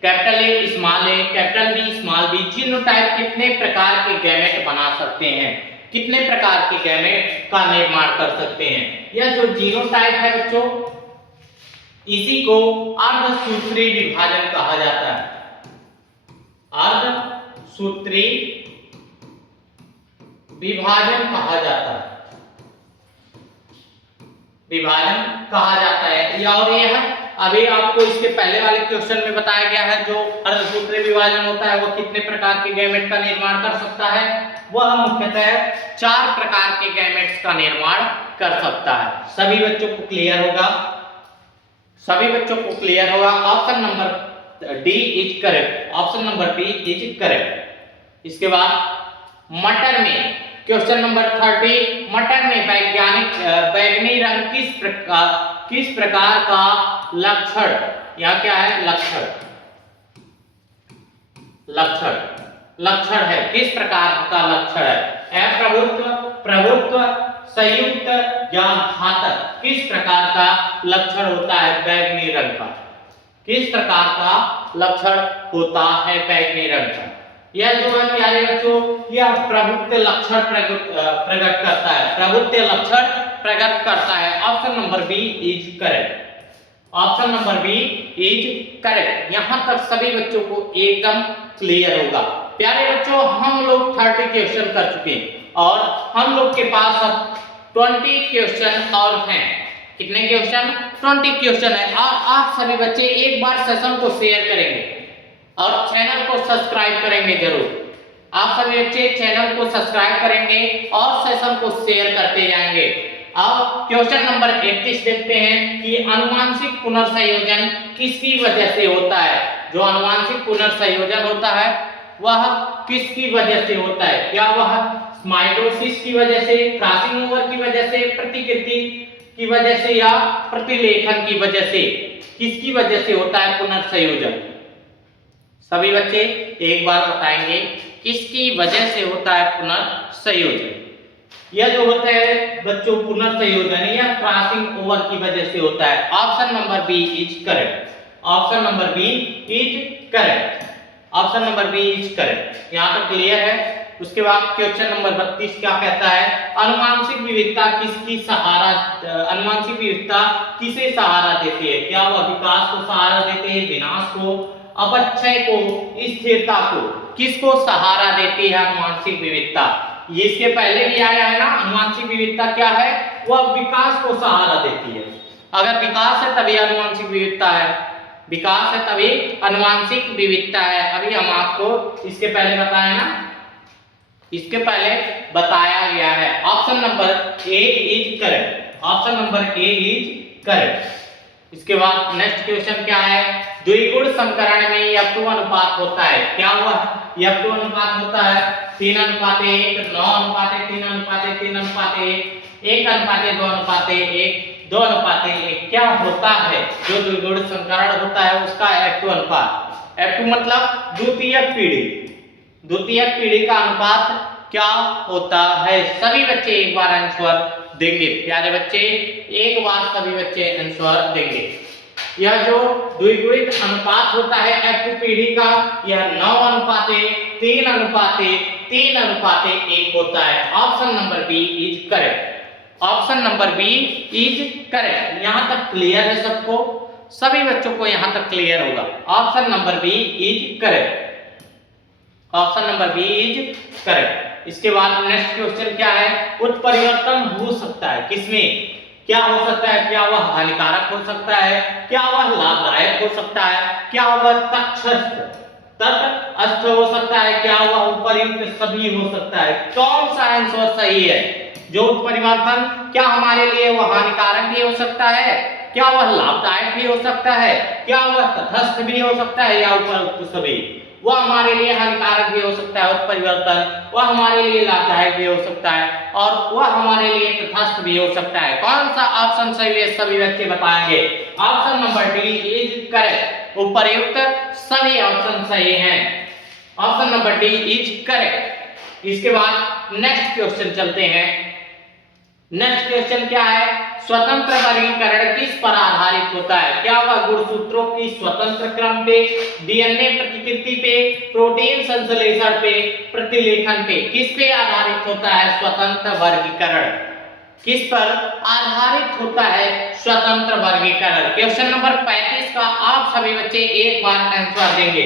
capital A small A capital B small B genotype कितने प्रकार के गैमेट बना सकते हैं, कितने प्रकार के गैमेट का निर्माण कर सकते हैं। यह जो जीनोटाइप है बच्चों, इसी को अर्धसूत्री विभाजन कहा जाता है। अर्धसूत्री विभाजन कहा जाता है, विभाजन कहा जाता है। और यह अभी आपको इसके पहले वाले क्वेश्चन में बताया गया है। जो अर्धसूत्री विभाजन होता है वह कितने प्रकार के गैमेट का निर्माण कर सकता है। वह मुख्यतः 4 प्रकार के गैमेट्स का निर्माण कर सकता है। सभी बच्चों को क्लियर होगा, सभी बच्चों को क्लियर होगा। Option number D is correct. Option number D is correct. इसके बाद मटर में क्वेश्चन नंबर 30। मटर में बैंगनी रंग किस प्रकार का लक्षण, यह क्या है लक्षण, लक्षण, लक्षण है, किस प्रकार का लक्षण है। प्रभुत्व, प्रभुत्व, संयुक्त या घातक, किस प्रकार का लक्षण होता है बैंगनी रंग का, किस प्रकार का लक्षण होता है बैंगनी रंग का। यह जो है प्यारे बच्चों, यह प्रभुत्व लक्षण प्रकट करता है, प्रभुत्व लक्षण प्रकट करता है। Option number B is correct. Option number B is correct. यहां तक सभी बच्चों को एकदम क्लियर होगा। प्यारे बच्चों, हम लोग 30 क्वेश्चन कर चुके हैं और हम लोग के पास अब 20 क्वेश्चन और हैं। कितने क्वेश्चन? 20 क्वेश्चन है। और आप सभी बच्चे एक बार सेशन को शेयर करेंगे और चैनल को सब्सक्राइब करेंगे जरूर। आप सभी बच्चे चैनल को सब्सक्राइब करेंगे और सेशन को शेयर करते जाएंगे। अब क्वेश्चन नंबर 31 देखते हैं कि आनुवंशिक पुनर्संयोजन किसकी वजह से होता है। जो आनुवंशिक पुनर्संयोजन होता है वह किसकी वजह से होता है। क्या वह माइटोसिस की वजह से, क्रॉसिंग ओवर की वजह से, प्रतिकृति की वजह से या प्रतिलेखन की वजह से, किसकी वजह से होता है पुनर्संयोजन। सभी बच्चे एक बार बताएंगे किसकी वजह से होता है पुनर्संयोजन। यह जो होता है बच्चों पुनर्संयोजन या क्रॉसिंग ओवर की वजह से होता है। Option number B is correct. Option number B is correct. Option number B is correct. यहाँ तक क्लियर है। उसके बाद क्वेश्चन नंबर 32 क्या कहता है, अनुवांशिक विविधता किसकी सहारा, अनुवांशिक विविधता किसे सहारा देती है? क्या वह विकास को सहारा देते हैं, विनाश को, अपक्षय को, स्थिरता को? किसको सहारा देती है अनुवांशिक विविधता? ये इसके पहले भी आया है ना, अनुवांशिक विविधता क्या है? वह विकास को सहारा देती है। अगर विकास है तभी अनुवांशिक विविधता है, विकास है तभी अनुवांशिक विविधता है। अभी हम आपको इसके पहले बताया ना, इसके पहले बताया गया है। Option number A is correct. Option number A is correct. इसके बाद नेक्स्ट क्वेश्चन क्या है, द्विगुण संकरण में F2 अनुपात होता है, क्या हुआ? F2 अनुपात होता है 3:1, 9:3, 3:1, 1:2, 2:1। क्या होता है जो द्विगुण संकरण होता है उसका F2 अनुपात? F2 मतलब द्वितीयक पीढ़ी, द्वितीयक पीढ़ी का अनुपात क्या होता है? सभी बच्चे एक बार आंसर देंगे, प्यारे बच्चे, एक बार सभी बच्चे आंसर देंगे। यह जो द्विगुणित अनुपात होता है F2 पीढ़ी का, यह 9:3:1 होता है। Option number B is correct. Option number B is correct. यहां तक क्लियर है सबको? सभी बच्चों को यहां तक क्लियर होगा। Option number B is correct. Option number B is correct. इसके बाद नेक्स्ट क्वेश्चन क्या है, उत्परिवर्तन हो सकता है किसमें? क्या हो सकता है? क्या वह हानिकारक हो सकता है? क्या वह लाभदायक हो सकता है? क्या वह तटस्थ हो सकता है? क्या वह उपर्युक्त सभी हो सकता है? कौन सा आंसर सही है? जो उत्परिवर्तन क्या हमारे लिए वह हानिकारक भी हो सकता है? क्या वह लाभदायक भी हो सकता है? क्या वह तटस्थ भी हो सकता है? या उपर्युक्त सभी? वह हमारे लिए हानिकारक भी हो सकता है उत्परिवर्तन, वह हमारे लिए लाभदायक भी हो सकता है, और वह हमारे लिए तटस्थ भी हो सकता है। कौन सा ऑप्शन सही है सभी बच्चे बताएंगे। Option number D is correct. उपर्युक्त सभी ऑप्शन सही हैं। Option number D is correct. इसके बाद नेक्स्ट क्वेश्चन चलते हैं। नेक्स्ट क्वेश्चन क्या है, स्वतंत्र वर्गीकरण किस पर आधारित होता है? क्या वह गुणसूत्रों की स्वतंत्र क्रम पे, डीएनए प्रतिकृति पे, प्रोटीन संश्लेषण पे, प्रतिलेखन पे? किस पे आधारित होता है स्वतंत्र वर्गीकरण? किस पर आधारित होता है स्वतंत्र वर्गीकरण? क्वेश्चन नंबर 35 का आप सभी बच्चे एक बार आंसर देंगे।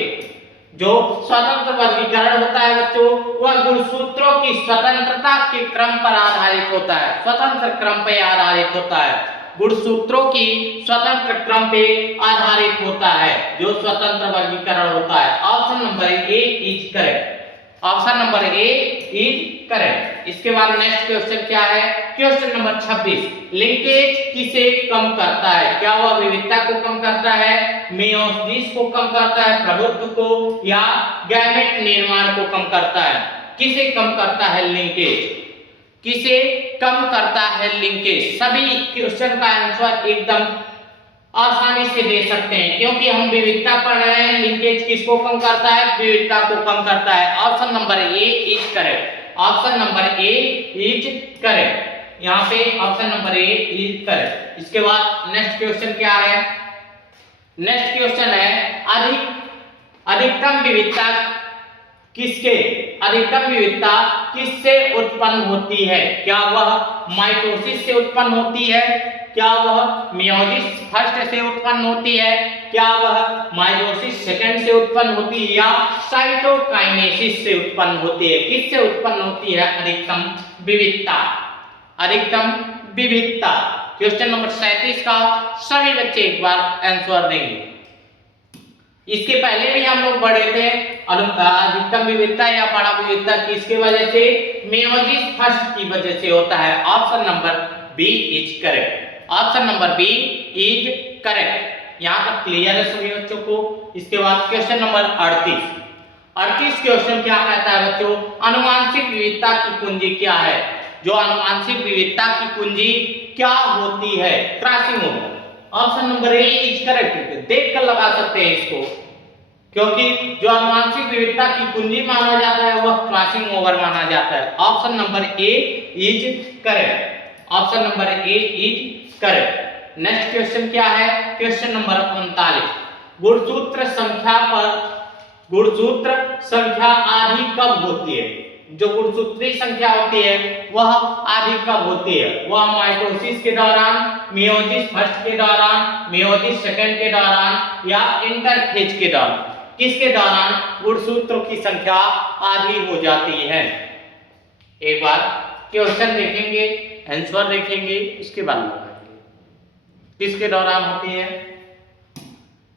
जो स्वतंत्र वर्गीकरण होता है बच्चों, वह गुणसूत्रों की स्वतंत्रता के क्रम पर आधारित होता है, स्वतंत्र क्रम पर आधारित होता है। गुणसूत्रों की स्वतंत्र क्रम पे आधारित होता है जो स्वतंत्र वर्गीकरण होता है। Option number A is correct. Option number A is correct. इसके बाद नेक्स्ट क्वेश्चन क्या है, क्वेश्चन नंबर 26, लिंकेज किसे कम करता है? क्या वह विविधता को कम करता है, मेयोसिस को कम करता है, प्रभुत्व को, या गैमेट निर्माण को कम करता है? किसे कम करता है लिंकेज? किसे कम करता है लिंकेज? सभी क्वेश्चन का आंसर एकदम आसानी से दे सकते हैं क्योंकि हम विविधता पढ़ रहे हैं। लिंकेज किसको कम करता है? विविधता को कम करता है। Option number A is correct. Option number A is correct. यहाँ पे option number A is correct. इसके बाद नेक्स्ट क्वेश्चन क्या है, नेक्स्ट क्वेश्चन है अधिकतम विविधता किसके, अधिकतम विविधता किससे उत्पन्न होती है? क्या वह माइटोसिस से उत्पन्न होती है? क्या वह मियोसिस फर्स्ट से उत्पन्न होती है? क्या वह माइटोसिस सेकंड से उत्पन्न होती है? या साइटोकाइनेसिस से उत्पन्न होती है? किससे उत्पन्न होती है अधिकतम विविधता? अधिकतम विविधता। क्वेश्चन नंबर 37 का सभी बच्चे एक बार आंसर देंगे। इसके पहले भी हम लोग पढ़े थे अधिकतम विविधता या बड़ा विविधता किसकी वजह से? मेयोसिस फर्स्ट की वजह से होता है। Option number B is correct. Option number B is correct. यहां तक क्लियर है सभी बच्चों को। इसके बाद क्वेश्चन नंबर 38 क्वेश्चन क्या कहता है बच्चों, आनुवांशिक विविधता की कुंजी क्या है? जो आनुवांशिक विविधता की कुंजी क्या होती है? Crossing over. Option number A is correct. देख कर लगा सकते हैं इसको। क्योंकि जो आनुवंशिक विविधता की कुंजी माना जाता है वह क्रॉसिंग ओवर माना जाता है। Option number A is correct. Option number A is correct. Next question क्या है? Question number 39। गुणसूत्र संख्या आधी कब होती है? जो गुणसूत्रीय संख्या होती है वह आधी कब होती है? वह माइटोसिस के दौरान, मियोसिस फर्स्ट के दौरान, मियोसिस सेकंड के दौरान या इंटरफेज के दौरान? किसके दौरान गुणसूत्रों की संख्या आधी हो जाती है? एक बार क्वेश्चन देखेंगे, आंसर देखेंगे, उसके बाद लगाएंगे। किसके दौरान होती है?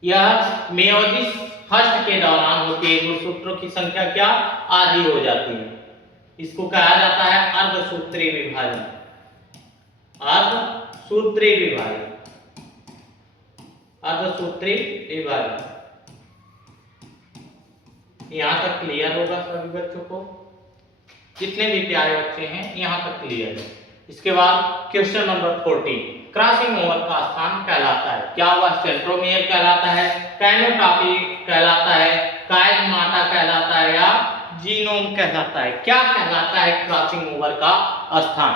यह मियोसिस फर्स्ट के दौरान होती है। गुणसूत्रों की संख्या क्या आधी हो जाती है। इसको कहा जाता है अर्धसूत्रीय विभाजन। अर्धसूत्रीय विभाजन, अर्धसूत्रीय विभाजन। यहां तक क्लियर होगा सभी बच्चों को? जितने भी प्यारे बच्चे हैं यहां तक क्लियर है। इसके बाद क्वेश्चन नंबर 40। क्रॉसिंग ओवर का स्थान कहलाता है? क्या वह सेंट्रोमियर कहलाता है, काइनेटोकोर कहलाता है, काइनेमाटा कहलाता है या जीनोम कहलाता है? क्या कहलाता है क्रॉसिंग ओवर का स्थान?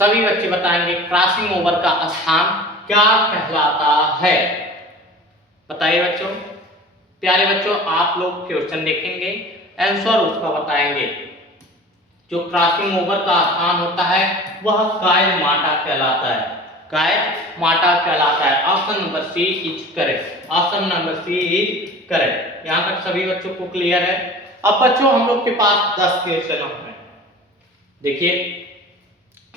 सभी बच्चे बताएंगे क्रॉसिंग ओवर का स्थान क्या कहलाता है। बताइए बच्चों। प्यारे बच्चों, आप लोग क्वेश्चन देखेंगे, आंसर उसका बताएंगे। जो क्रॉसिंग ओवर का स्थान होता है वह काइनेमाटा कहलाता है। काइनेमाटा कहलाता है। Option number C is correct. Option number C is correct. यहां तक सभी बच्चों को क्लियर है? अब बच्चों हम लोग के पास 10 क्वेश्चन हैं। देखिए,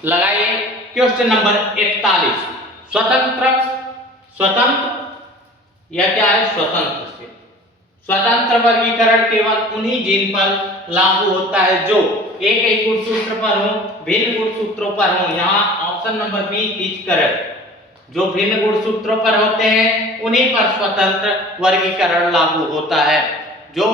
लगाइए क्वेश्चन नंबर 41। स्वतंत्र यह क्या है? स्वतंत्र वर्गीकरण केवल उन्हीं जीन पर लागू होता है जो एक गुणसूत्र पर हो, भिन्न गुणसूत्रों पर हो। यहाँ option number B is correct. जो भिन्न गुणसूत्रों पर होते हैं उन्हीं पर स्वतंत्र वर्गीकरण लागू होता है। जो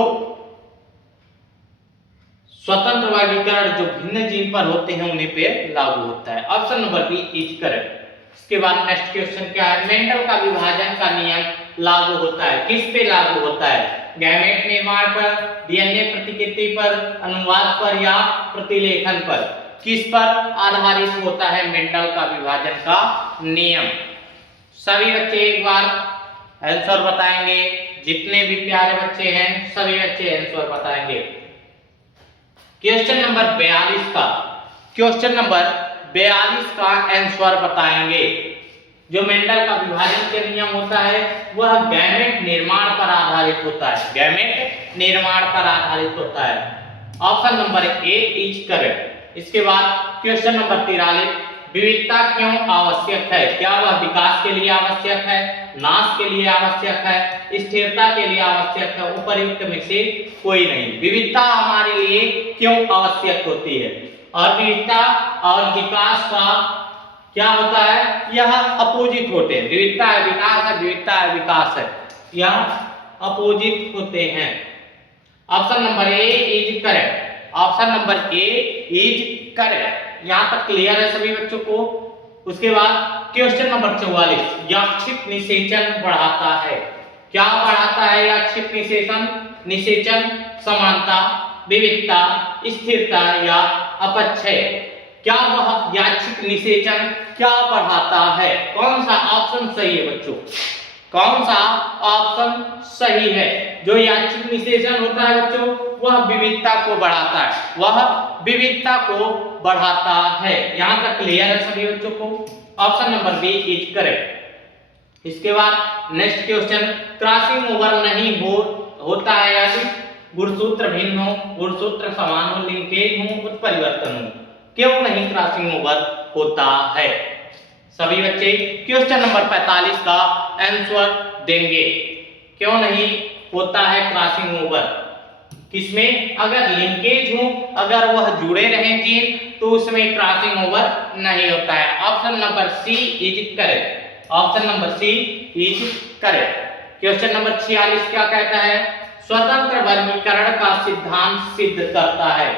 स्वतंत्र वर्गीकरण जो भिन्न जीन पर होते हैं उन्हीं पे लागू होता है। Option number B is correct. इसके बाद नेक्स्ट क्वेश्चन क्या है? मेंडल का विभाजन का नियम लागू होता है। किस पे लागू होता है? गैमेट निर्माण पर, डीएनए प्रतिकृति पर, अनुवाद पर या प्रतिलेखन पर? किस पर आधारित होता है मेंडल का विभाजन का नियम? सभी बच्चे एक बार आंसर बताएंगे। जितने भी प्यारे बच्चे हैं सभी बच्चे आंसर बताएंगे। क्वेश्चन नंबर 42 का आंसर बताएंगे। जो मेंडल का विभाजन के नियम होता है वह गैमेट निर्माण पर आधारित होता है। गैमेट निर्माण पर आधारित होता है। Option number A is correct. इसके बाद क्वेश्चन नंबर 43। विविधता क्यों आवश्यक है? क्या वह विकास के लिए आवश्यक है, नाश के लिए आवश्यक है, स्थिरता के लिए आवश्यक है? उपर्युक्त में से कोई नहीं। विविधता हमारे लिए क्यों आवश्यक होती है? और विविधता और विकास का क्या होता है? यह अपोजिट होते हैं। विविधता है विकास है, विविधता है विकास है, यह अपोजिट होते हैं। Option number A is correct. Option number A is correct. यहां तक क्लियर है सभी बच्चों को? उसके बाद क्वेश्चन नंबर 44। यादृच्छिक निषेचन बढ़ाता है? क्या बढ़ाता है यादृच्छिक निषेचन? समानता, विविधता, स्थिरता या अपक्षय? क्या वह यादृच्छिक निषेचन क्या बढ़ाता है? कौन सा ऑप्शन सही है बच्चों? कौन सा ऑप्शन सही है? जो यादृच्छिक निषेचन होता है बच्चों वह विविधता को बढ़ाता है। वह विविधता को बढ़ाता है। यहां तक क्लियर है सभी बच्चों को? Option number B is correct. इसके बाद नेक्स्ट क्वेश्चन। क्रॉसिंग ओवर नहीं होता है यानी गुणसूत्र भिन्न हो, गुणसूत्र समान हो, लिंकेज हो, उत्परिवर्तन हो। क्यों नहीं क्रॉसिंग ओवर होता है? सभी बच्चे क्वेश्चन नंबर 45 का आंसर देंगे। क्यों नहीं होता है क्रॉसिंग ओवर? किसमें? अगर लिंकेज हो, अगर वह जुड़े रहे जीन तो उसमें क्रॉसिंग ओवर नहीं होता है। Option number C is correct. Option number C is correct. Question number 46 क्या कहता है? स्वतंत्र वर्गीकरण का सिद्धांत सिद्ध करता है।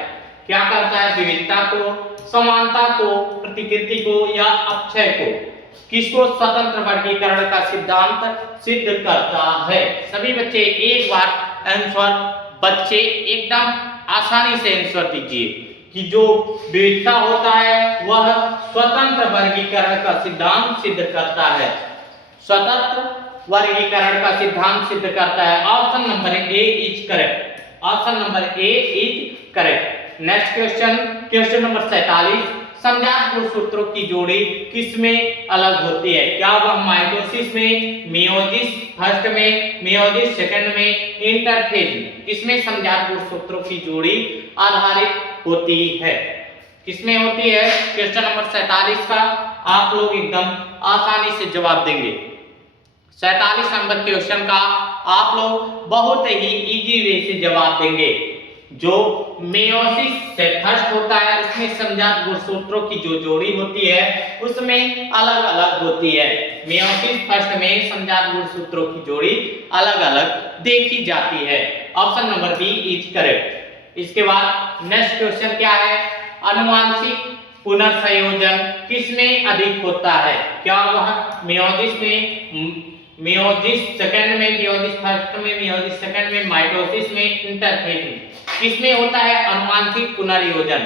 क्या करता है? विविधता को, समानता को, प्रतिकृति को या अपक्षय को? किसको? स्वतंत्र वर्गीकरण का सिद्धांत सिद्ध करता है। सभी बच्चे एक बार आंसर बच्चे एकदम आसानी से आंसर दीजिए कि जो विविधता होता है वह स्वतंत्र वर्गीकरण का सिद्धांत सिद्ध करता है। स्वतंत्र वर्गीकरण का सिद्धांत सिद्ध करता है। Option number A is correct. Option number A is correct. Next question, question number 47, समजात गुणसूत्रों की जोड़ी किसमें अलग होती है? क्या वह माइटोसिस में, मियोसिस फर्स्ट में, मियोसिस सेकंड में, इंटरफेज में? किसमें समजात गुणसूत्रों की जोड़ी आधारित होती है? किसमें होती है? क्वेश्चन नंबर 47 का आप लोग एकदम आसानी से जवाब देंगे। 47 नंबर क्वेश्चन का आप लोग बहुत ही इजी वे से जवाब देंगे। जो मेयोसिस से फर्स्ट होता है उसमें समजात गुणसूत्रों की जो जोड़ी होती है उसमें अलग अलग होती है। मेयोसिस फर्स्ट में समजात गुणसूत्रों की जोड़ी अलग अलग देखी जाती है। Option number B is correct. इसके बाद नेक्स्ट क्वेश्चन क्या है? अनुवांशिक पुनर्संयोजन किसमें अधिक होता है? क्या वह मेयोसिस में, मियोसिस सेकंड में, मियोसिस फर्स्ट में, मियोसिस सेकंड में, माइटोसिस में, इंटरफेज में? किसमें होता है अनुवांशिक पुनर्योजन?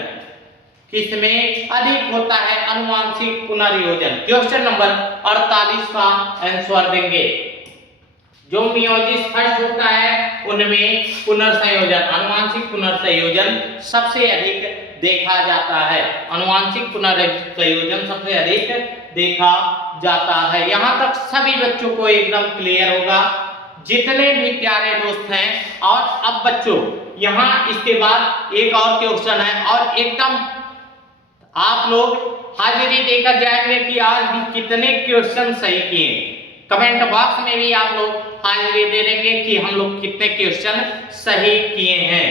किसमें अधिक होता है अनुवांशिक पुनर्योजन? क्वेश्चन नंबर 48 का आंसर देंगे। जो मियोसिस फर्स्ट होता है उनमें पुनर्संयोजन, अनुवांशिक पुनर्संयोजन सबसे अधिक देखा जाता है। अनुवांशिक पुनर्संयोजन सबसे अधिक देखा जाता है। यहां तक सभी बच्चों को एकदम क्लियर होगा, जितने भी प्यारे दोस्त हैं। और अब बच्चों यहां इसके बाद एक और क्वेश्चन है और एकदम आप लोग हाजिरी देकर जाएंगे कि आज हम कितने क्वेश्चन सही किए। कमेंट बॉक्स में भी आप लोग हाजिरी दे देंगे कि हम लोग कितने क्वेश्चन सही किए हैं।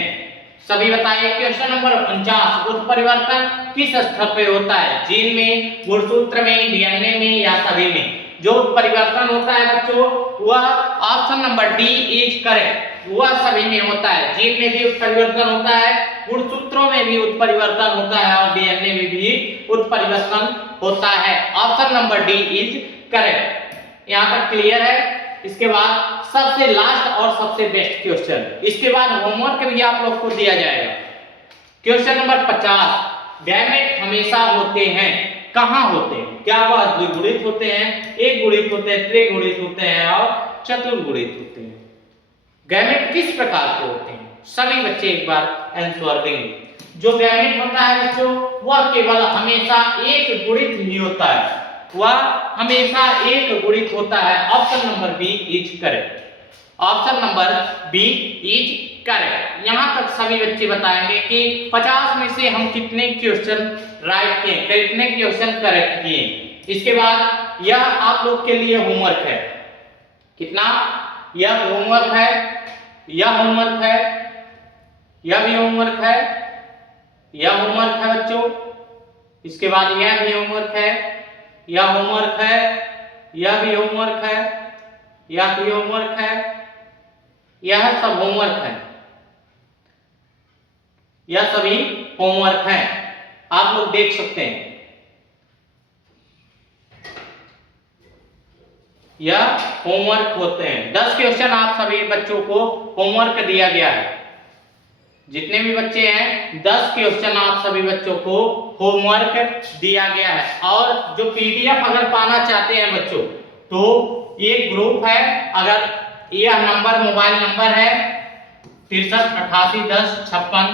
सभी बताइए। क्वेश्चन नंबर 49, उत्परिवर्तन किस स्तर पे होता है? जीन में, गुणसूत्र में, डीएनए में या सभी में? जो उत्परिवर्तन होता है बच्चों वह option number D is correct, वह सभी में होता है। जीन में भी उत्परिवर्तन होता है, गुणसूत्रों में भी उत्परिवर्तन होता है और डीएनए में भी उत्परिवर्तन होता है। Option number D is correct. यहां तक क्लियर है। इसके बाद सबसे लास्ट और सबसे बेस्ट क्वेश्चन, इसके बाद होमवर्क भी आप लोग को दिया जाएगा। क्वेश्चन नंबर 50, गैमेट हमेशा होते हैं, कहां होते हैं? क्या वह द्विगुणित होते हैं, एक गुणित होते हैं, त्रिगुणित होते हैं और चतुर्गुणित होते हैं? गैमेट किस प्रकार के होते हैं? सभी बच्चे एक बार आंसर देंगे। जो गैमेट होता है बच्चों वह केवल हमेशा एक गुणित ही होता है, वह हमेशा एक गुणित होता है। Option number B is correct. Option number B is correct. यहां तक सभी बच्चे बताएंगे कि 50 में से हम कितने क्वेश्चन राइट किए, कितने क्वेश्चन करेक्ट किए। इसके बाद यह आप लोग के लिए होमवर्क है। कितना? यह होमवर्क है, यह होमवर्क है, यह भी होमवर्क है, यह होमवर्क है बच्चों। इसके बाद यह भी होमवर्क है, यह होमवर्क है, यह भी होमवर्क है, यह भी होमवर्क है, यह सब होमवर्क है, यह सभी होमवर्क है। आप लोग देख सकते हैं यह होमवर्क होते हैं। 10 क्वेश्चन आप सभी बच्चों को होमवर्क दिया गया है। जितने भी बच्चे हैं 10 क्वेश्चन आप सभी बच्चों को होमवर्क दिया गया है। और जो पीडीएफ अगर पाना चाहते हैं बच्चों तो एक ग्रुप है, अगर यह नंबर मोबाइल नंबर है 63 88 10 56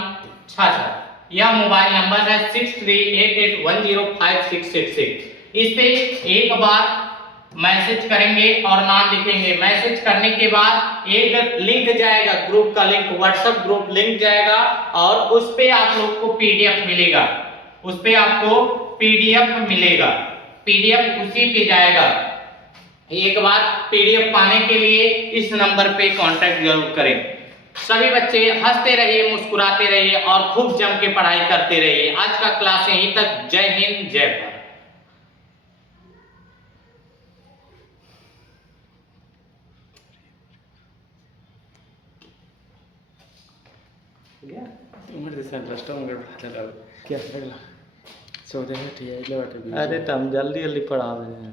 66, यह मोबाइल नंबर है 6388105666। इस पे एक बार मैसेज करेंगे और नाम लिखेंगे। मैसेज करने के बाद एक लिंक जाएगा, ग्रुप का लिंक, व्हाट्सएप ग्रुप लिंक जाएगा और उस पे आप लोग को पीडीएफ मिलेगा, उस पे आपको पीडीएफ मिलेगा, पीडीएफ उसी पे जाएगा। एक बार पीडीएफ पाने के लिए इस नंबर पे कांटेक्ट जरूर करें। सभी बच्चे हंसते रहिए, मुस्कुराते रहिए और खूब जम के पढ़ाई करते रहिए। आज का क्लास यहीं तक। जय हिंद, जय भारत। क्या सोते हैं ठीक है। अरे तुम जल्दी जल्दी पढ़ा रहे हैं।